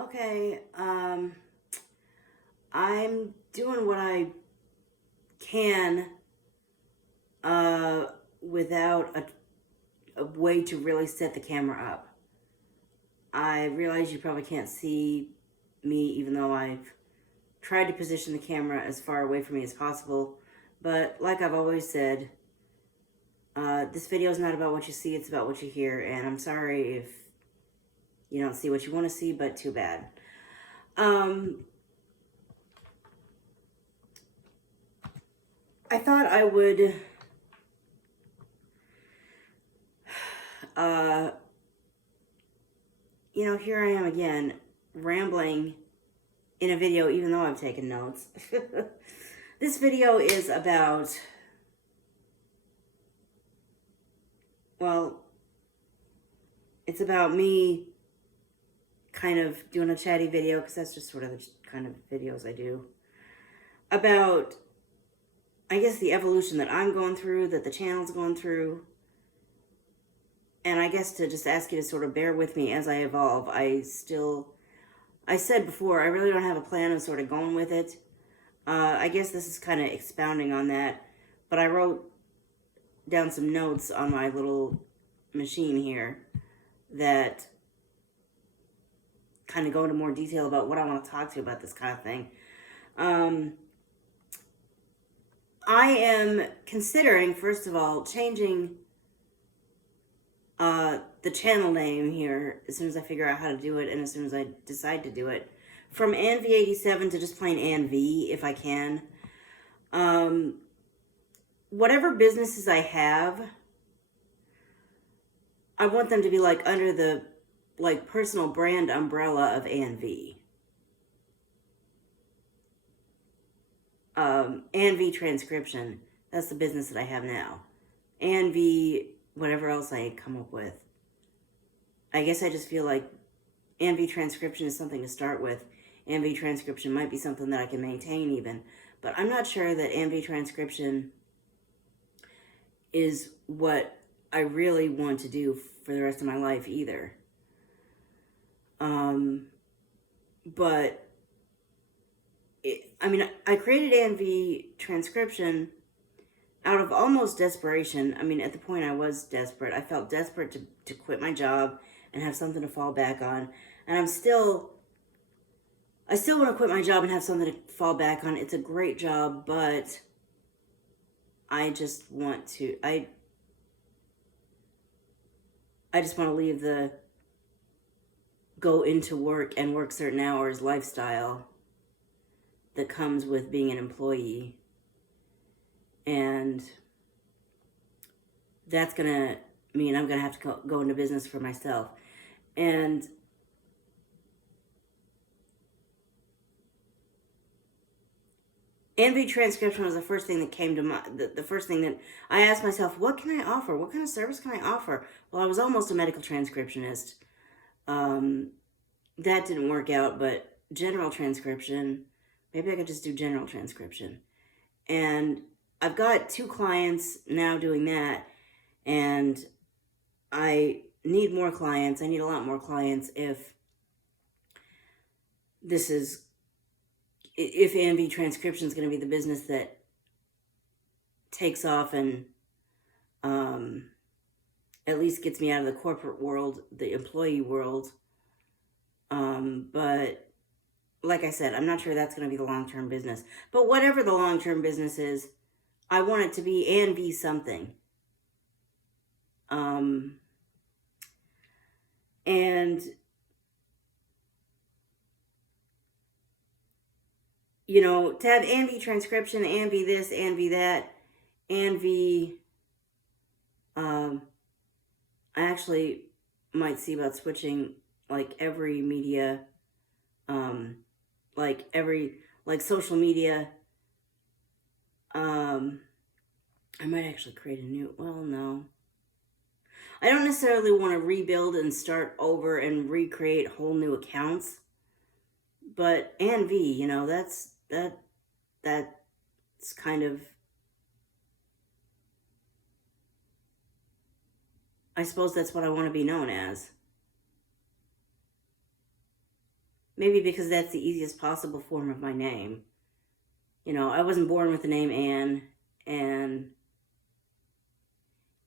Okay, I'm doing what I can uh, without a way to really set the camera up. I realize you probably can't see me, even though I've tried to position the camera as far away from me as possible. But like I've always said, this video is not about what you see, it's about what you hear. And I'm sorry if you don't see what you want to see, but too bad. I thought I would uh, here I am again, rambling in a video, even though I've taken notes. This video is about, well, it's about me kind of doing a chatty video, because that's just sort of the kind of videos I do, about, I guess, the evolution that I'm going through, that the channel's going through, and I guess to just ask you to sort of bear with me as I evolve. I said before, I really don't have a plan of sort of going with it. I guess this is kind of expounding on that, but I wrote down some notes on my little machine here that kind of go into more detail about what I want to talk to you about this kind of thing. I am considering, first of all, changing the channel name here as soon as I figure out how to do it, and as soon as I decide to do it, from AnV87 to just plain AnV, if I can. Whatever businesses I have, I want them to be like under the personal brand umbrella of AnV. AnV Transcription, that's the business that I have now. AnV, whatever else I come up with. I guess I just feel like AnV Transcription is something to start with. AnV Transcription might be something that I can maintain even, but I'm not sure that AnV Transcription is what I really want to do for the rest of my life either. But I created AnV Transcription out of almost desperation. I mean, at the point I was desperate. I felt desperate to quit my job and have something to fall back on. And I still want to quit my job and have something to fall back on. It's a great job, but I just want to, I just want to leave the go into work and work certain hours lifestyle that comes with being an employee. And that's going to mean I'm going to have to go into business for myself. And AnV Transcription was the first thing that came to mind. The first thing that I asked myself, what can I offer? What kind of service can I offer? Well, I was almost a medical transcriptionist. That didn't work out, but general transcription, maybe I could just do general transcription. And I've got 2 clients now doing that, and I need more clients. I need a lot more clients if AnV Transcription is going to be the business that takes off and at least gets me out of the corporate world, the employee world. But like I said, I'm not sure that's going to be the long-term business. But whatever the long-term business is, I want it to be AnV something. And to have AnV Transcription, AnV this, AnV that, AnV, I actually might see about switching every media, social media. I might actually create a new, well, no. I don't necessarily want to rebuild and start over and recreate whole new accounts. But AnV, that's kind of, I suppose that's what I want to be known as. Maybe because that's the easiest possible form of my name. You know, I wasn't born with the name Anne, and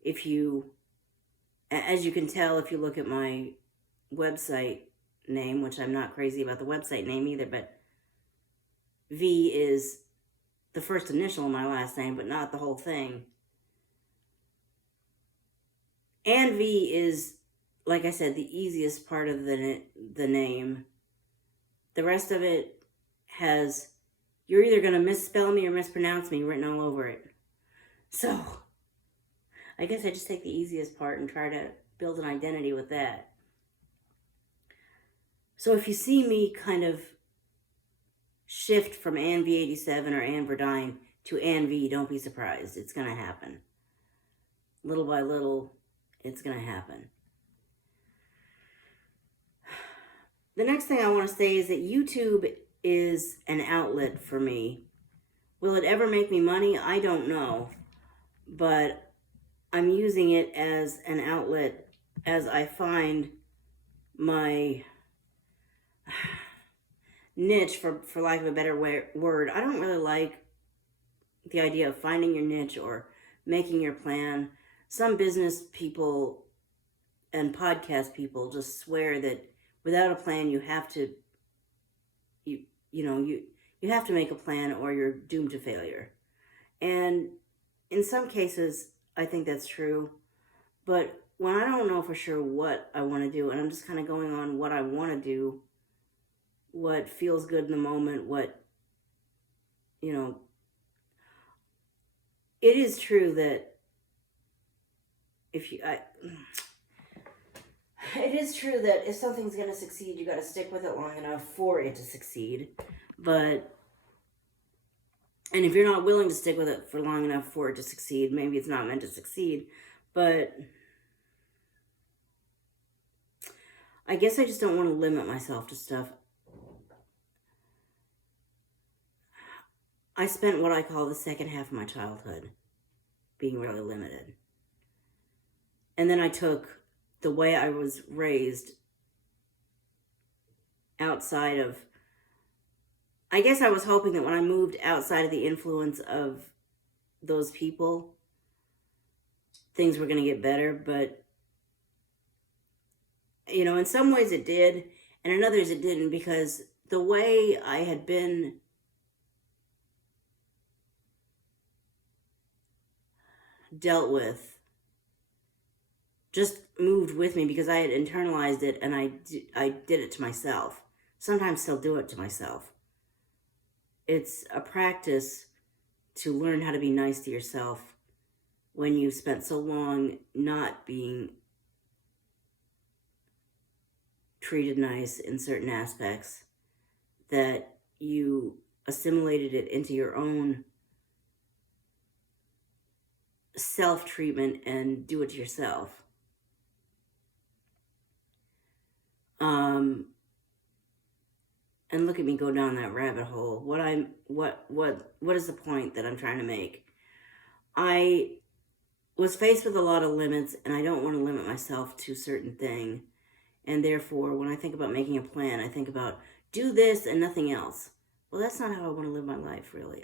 if you, as you can tell if you look at my website name, which I'm not crazy about the website name either, but V is the first initial of my last name, but not the whole thing. And V is, like I said, the easiest part of the name. The rest of it has, you're either going to misspell me or mispronounce me written all over it. So, I guess I just take the easiest part and try to build an identity with that. So if you see me kind of shift from Ann V87 or Ann Verdine to Ann V, don't be surprised. It's going to happen. Little by little, it's going to happen. The next thing I want to say is that YouTube is an outlet for me. Will it ever make me money? I don't know. But I'm using it as an outlet as I find my niche, for lack of a better word. I don't really like the idea of finding your niche or making your plan. Some business people and podcast people just swear that without a plan you have to you have to make a plan or you're doomed to failure. And in some cases I think that's true, but when I don't know for sure what I want to do and I'm just kind of going on what I want to do, what feels good in the moment, what, it is true that it is true that if something's going to succeed, you got to stick with it long enough for it to succeed. And if you're not willing to stick with it for long enough for it to succeed, maybe it's not meant to succeed. But I guess I just don't want to limit myself to stuff. I spent what I call the second half of my childhood being really limited. And then I took the way I was raised outside of, I guess I was hoping that when I moved outside of the influence of those people, things were going to get better. But, in some ways it did, and in others it didn't, because the way I had been dealt with just moved with me because I had internalized it and I did it to myself. Sometimes still do it to myself. It's a practice to learn how to be nice to yourself when you've spent so long not being treated nice in certain aspects that you assimilated it into your own self-treatment and do it to yourself. And look at me go down that rabbit hole. What is the point that I'm trying to make? I was faced with a lot of limits, and I don't want to limit myself to a certain thing. And therefore, when I think about making a plan, I think about do this and nothing else. Well, that's not how I want to live my life, really.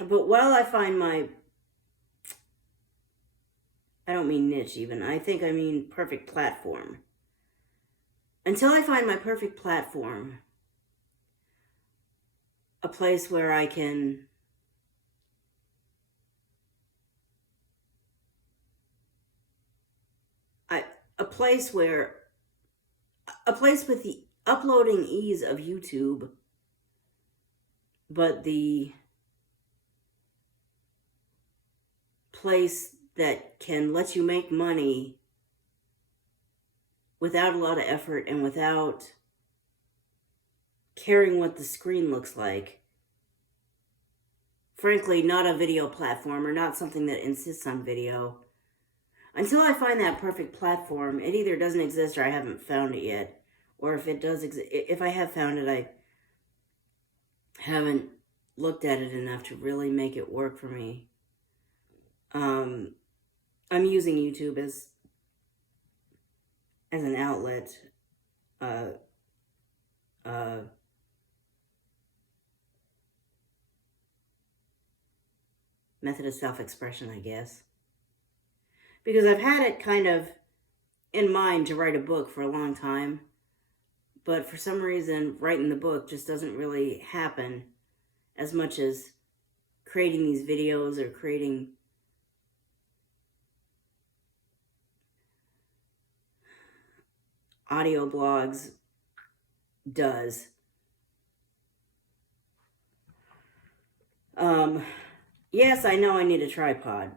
But while I find I don't mean niche even, I mean perfect platform. Until I find my perfect platform, a place where I can a place with the uploading ease of YouTube, but the place that can let you make money without a lot of effort and without caring what the screen looks like. Frankly, not a video platform or not something that insists on video. Until I find that perfect platform, it either doesn't exist or I haven't found it yet. Or if it does exist, if I have found it, I haven't looked at it enough to really make it work for me. I'm using YouTube as an outlet, uh, uh, method of self-expression, I guess. Because I've had it kind of in mind to write a book for a long time, but for some reason, writing the book just doesn't really happen as much as creating these videos or creating audio blogs does. Yes, I know I need a tripod.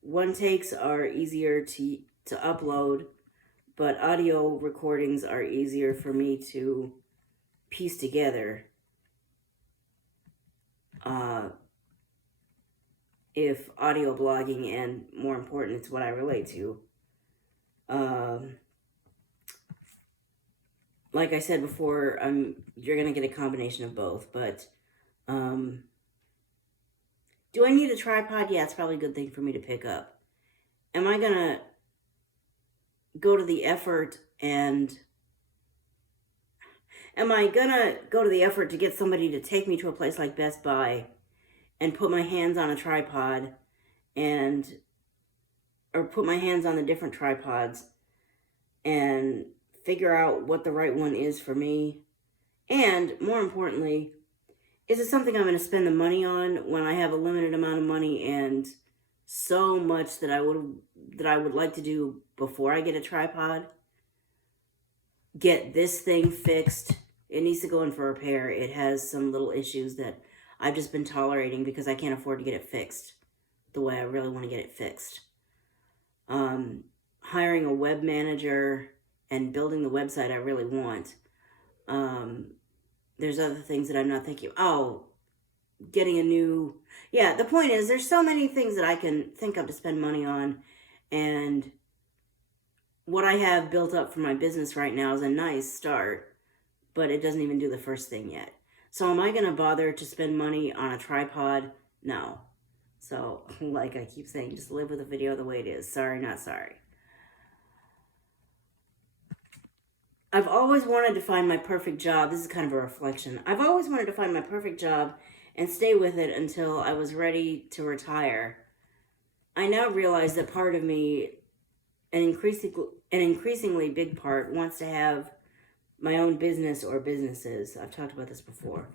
One takes are easier to upload, but audio recordings are easier for me to piece together. If audio blogging, and more important, it's what I relate to. Like I said before, you're gonna get a combination of both. But do I need a tripod? Yeah, it's probably a good thing for me to pick up. Am I gonna go to the effort and am I gonna go to the effort to get somebody to take me to a place like Best Buy and put my hands on a tripod or put my hands on the different tripods and figure out what the right one is for me? And more importantly, is it something I'm going to spend the money on when I have a limited amount of money and so much that I would like to do before I get a tripod? Get this thing fixed. It needs to go in for repair. It has some little issues that I've just been tolerating because I can't afford to get it fixed the way I really want to get it fixed. Hiring a web manager and building the website I really want. There's other things that I'm not thinking. Oh, getting a new... Yeah, the point is there's so many things that I can think of to spend money on, and what I have built up for my business right now is a nice start, but it doesn't even do the first thing yet. So am I going to bother to spend money on a tripod? No. So, like I keep saying, just live with the video the way it is. Sorry, not sorry. I've always wanted to find my perfect job. This is kind of a reflection. I've always wanted to find my perfect job and stay with it until I was ready to retire. I now realize that part of me, an increasingly big part, wants to have my own business or businesses. I've talked about this before.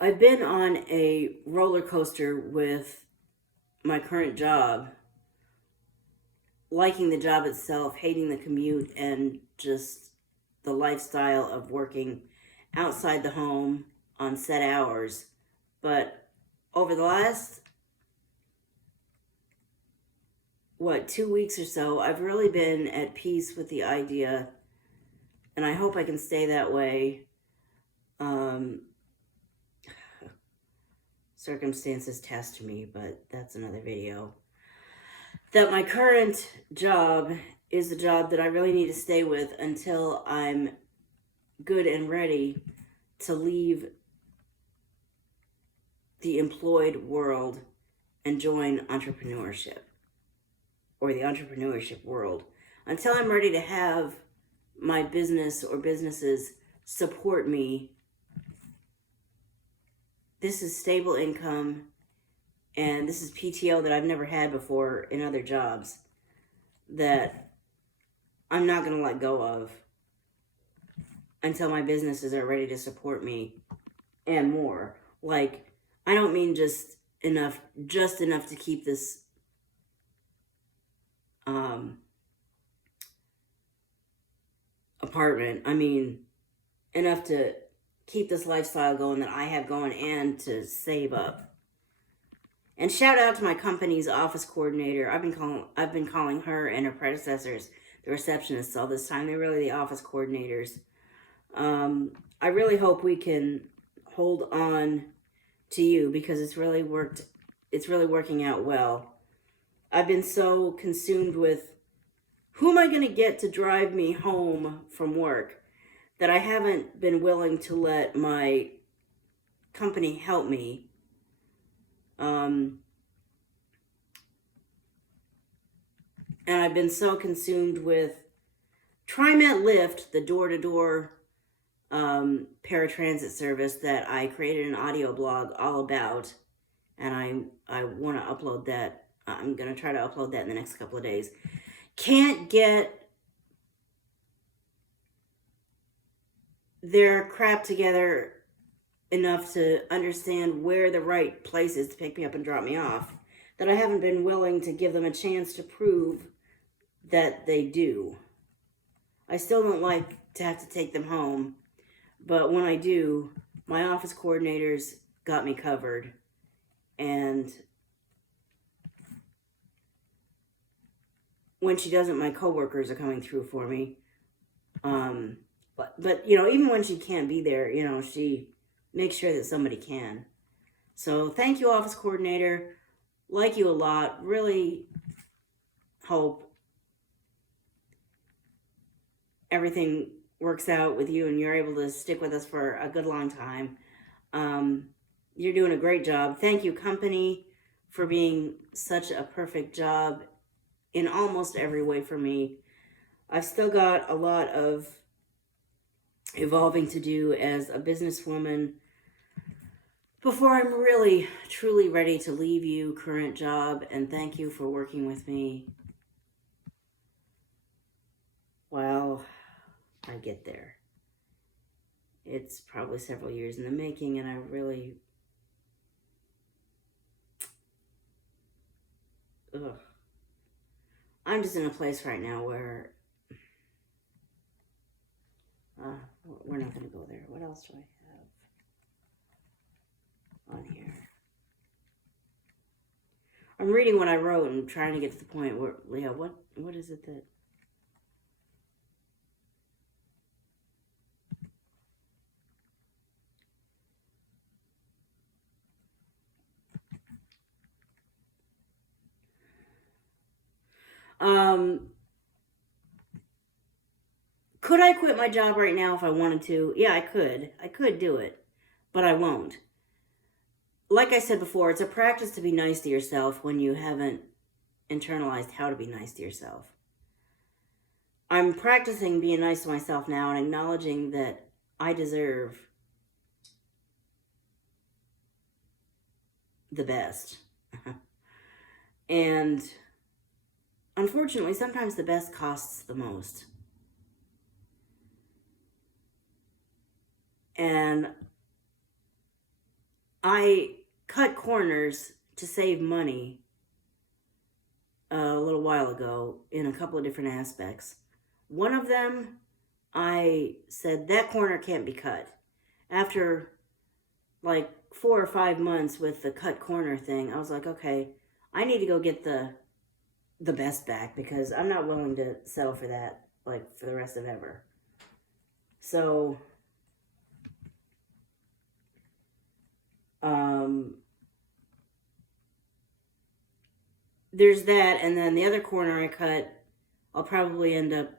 I've been on a roller coaster with my current job, liking the job itself, hating the commute, and just the lifestyle of working outside the home on set hours. But over the last, 2 weeks or so, I've really been at peace with the idea, and I hope I can stay that way. Circumstances test me, but that's another video. That my current job is the job that I really need to stay with until I'm good and ready to leave the employed world and join entrepreneurship, or the entrepreneurship world. Until I'm ready to have my business or businesses support me, this is stable income, and this is PTO that I've never had before in other jobs that I'm not going to let go of until my businesses are ready to support me and more. Like, I don't mean just enough to keep this apartment. I mean, enough to keep this lifestyle going that I have going and to save up. And shout out to my company's office coordinator. I've been calling her and her predecessors the receptionists all this time. They're really the office coordinators. I really hope we can hold on to you because it's really working out well. I've been so consumed with who am I going to get to drive me home from work that I haven't been willing to let my company help me. And I've been so consumed with TriMet Lyft, the door-to-door paratransit service that I created an audio blog all about, and I want to upload that. I'm going to try to upload that in the next couple of days. Can't get their crap together enough to understand where the right place is to pick me up and drop me off, that I haven't been willing to give them a chance to prove that they do. I still don't like to have to take them home, but when I do, my office coordinators got me covered. And when she doesn't, my coworkers are coming through for me. But you know, even when she can't be there, you know, she makes sure that somebody can. So thank you, office coordinator. Like you a lot. Really hope everything works out with you and you're able to stick with us for a good long time. You're doing a great job. Thank you, company, for being such a perfect job in almost every way for me. I've still got a lot of evolving to do as a businesswoman before I'm really, truly ready to leave you, current job, and thank you for working with me while I get there. It's probably several years in the making, and I really... Ugh. I'm just in a place right now where... we're not going to go there. What else do I have on here? I'm reading what I wrote and trying to get to the point where... Leah, what is it that... Could I quit my job right now if I wanted to? Yeah, I could. I could do it, but I won't. Like I said before, it's a practice to be nice to yourself when you haven't internalized how to be nice to yourself. I'm practicing being nice to myself now and acknowledging that I deserve the best. And unfortunately, sometimes the best costs the most. And I cut corners to save money a little while ago in a couple of different aspects. One of them, I said that corner can't be cut. After like 4 or 5 months with the cut corner thing, I was like, okay, I need to go get the best back because I'm not willing to settle for that like for the rest of ever. So there's that, and then the other corner I cut, I'll probably end up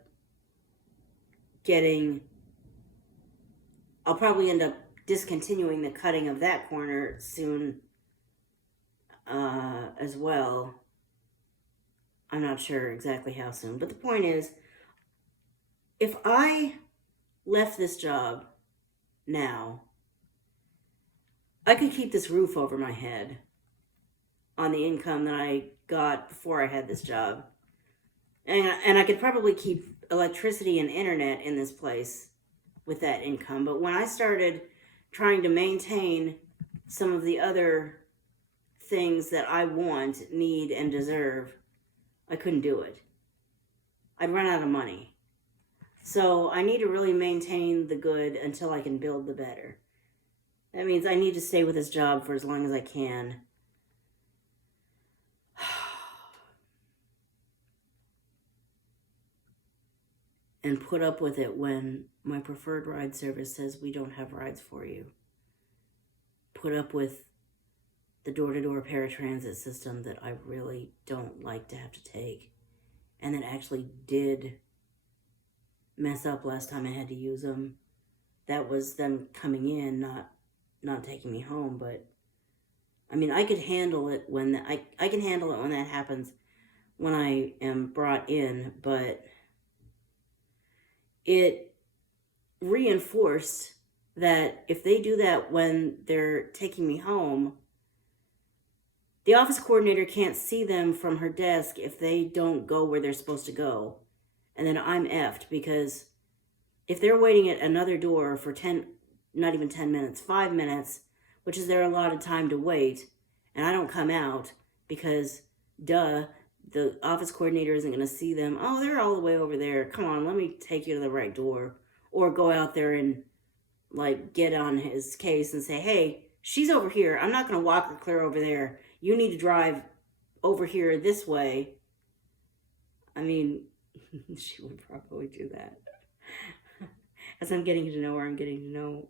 discontinuing the cutting of that corner soon as well. I'm not sure exactly how soon, but the point is, if I left this job now, I could keep this roof over my head on the income that I got before I had this job. And I could probably keep electricity and internet in this place with that income. But when I started trying to maintain some of the other things that I want, need, and deserve, I couldn't do it. I'd run out of money. So I need to really maintain the good until I can build the better. That means I need to stay with this job for as long as I can. And put up with it when my preferred ride service says we don't have rides for you. Put up with the door-to-door paratransit system that I really don't like to have to take. And that actually did mess up last time I had to use them. That was them coming in, not taking me home. But I mean, I could handle it when I can handle it when that happens. when I am brought in, but it reinforced that if they do that when they're taking me home, the office coordinator can't see them from her desk if they don't go where they're supposed to go. And then I'm effed, because if they're waiting at another door for 10, not even 10 minutes, 5 minutes, which is their allotted time to wait, and I don't come out because, duh, the office coordinator isn't going to see them. Oh, they're all the way over there. Come on, let me take you to the right door. Or go out there and, like, get on his case and say, hey, she's over here. I'm not going to walk her clear over there. You need to drive over here this way. I mean, she would probably do that. As I'm getting to know her, I'm getting to know.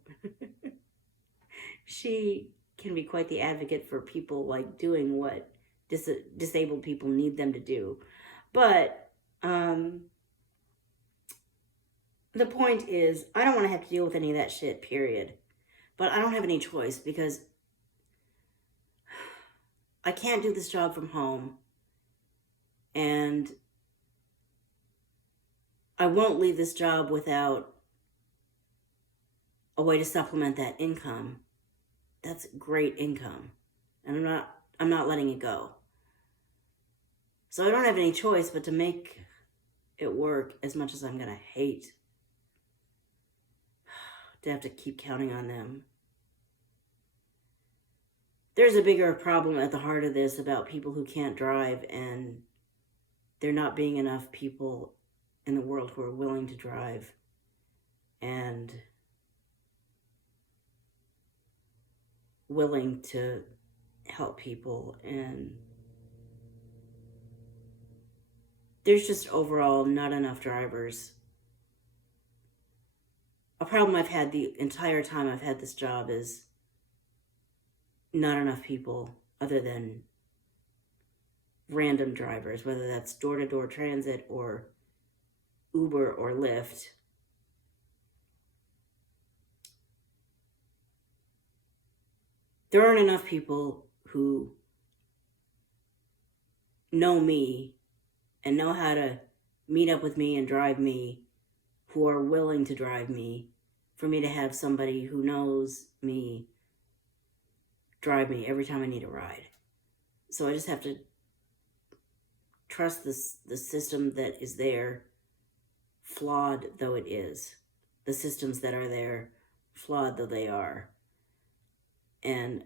She can be quite the advocate for people, like, doing what disabled people need them to do. But the point is, I don't want to have to deal with any of that shit, period. But I don't have any choice, because I can't do this job from home. And I won't leave this job without a way to supplement that income. That's great income. And I'm not letting it go. So I don't have any choice but to make it work, as much as I'm going to hate to have to keep counting on them. There's a bigger problem at the heart of this about people who can't drive, and there not being enough people in the world who are willing to drive and willing to help people. And there's just overall not enough drivers. A problem I've had the entire time I've had this job is not enough people other than random drivers, whether that's door-to-door transit or Uber or Lyft. There aren't enough people who know me and know how to meet up with me and drive me, who are willing to drive me, for me to have somebody who knows me drive me every time I need a ride. So I just have to trust the system that is there, flawed though it is. The systems that are there, flawed though they are. And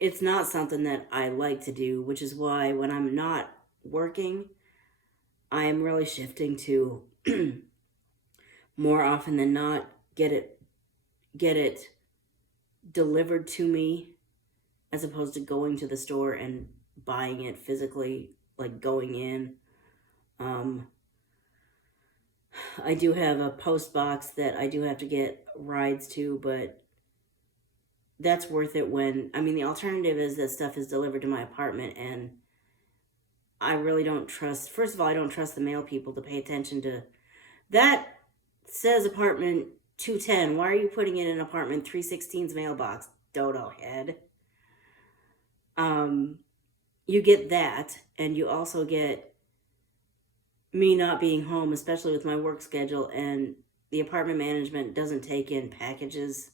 it's not something that I like to do, which is why when I'm not working, I am really shifting to more often than not get it delivered to me, as opposed to going to the store and buying it physically, like going in. I do have a post box that I do have to get rides to, but that's worth it when, I mean, the alternative is that stuff is delivered to my apartment, and I really don't trust, first of all, I don't trust the mail people to pay attention to, that says apartment 210, why are you putting it in apartment 316's mailbox, dodo head? You get that, and you also get me not being home, especially with my work schedule, and the apartment management doesn't take in packages.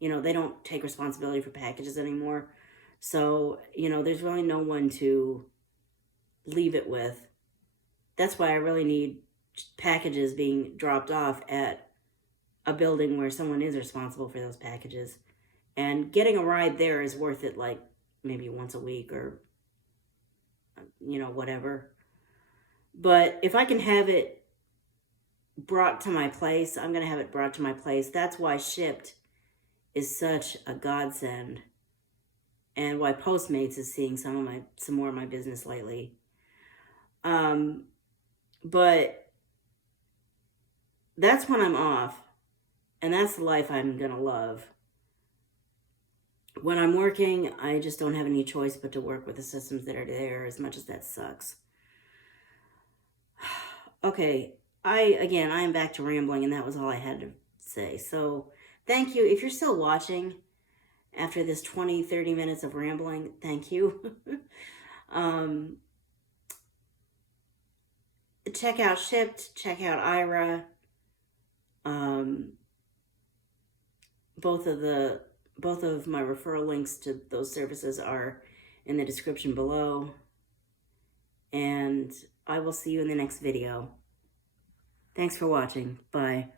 You know, they don't take responsibility for packages anymore. So, you know, there's really no one to leave it with. That's why I really need packages being dropped off at a building where someone is responsible for those packages. And getting a ride there is worth it, like maybe once a week or, you know, whatever. But if I can have it brought to my place, I'm going to have it brought to my place. That's why Shipt is such a godsend, and why Postmates is seeing some more of my business lately. But that's when I'm off, and that's the life I'm gonna love. When I'm working, I just don't have any choice but to work with the systems that are there, as much as that sucks. Okay, I am back to rambling, and that was all I had to say. So thank you. If you're still watching after this 20-30 minutes of rambling, thank you. check out Shipped, check out Aira. Both of my referral links to those services are in the description below. And I will see you in the next video. Thanks for watching. Bye.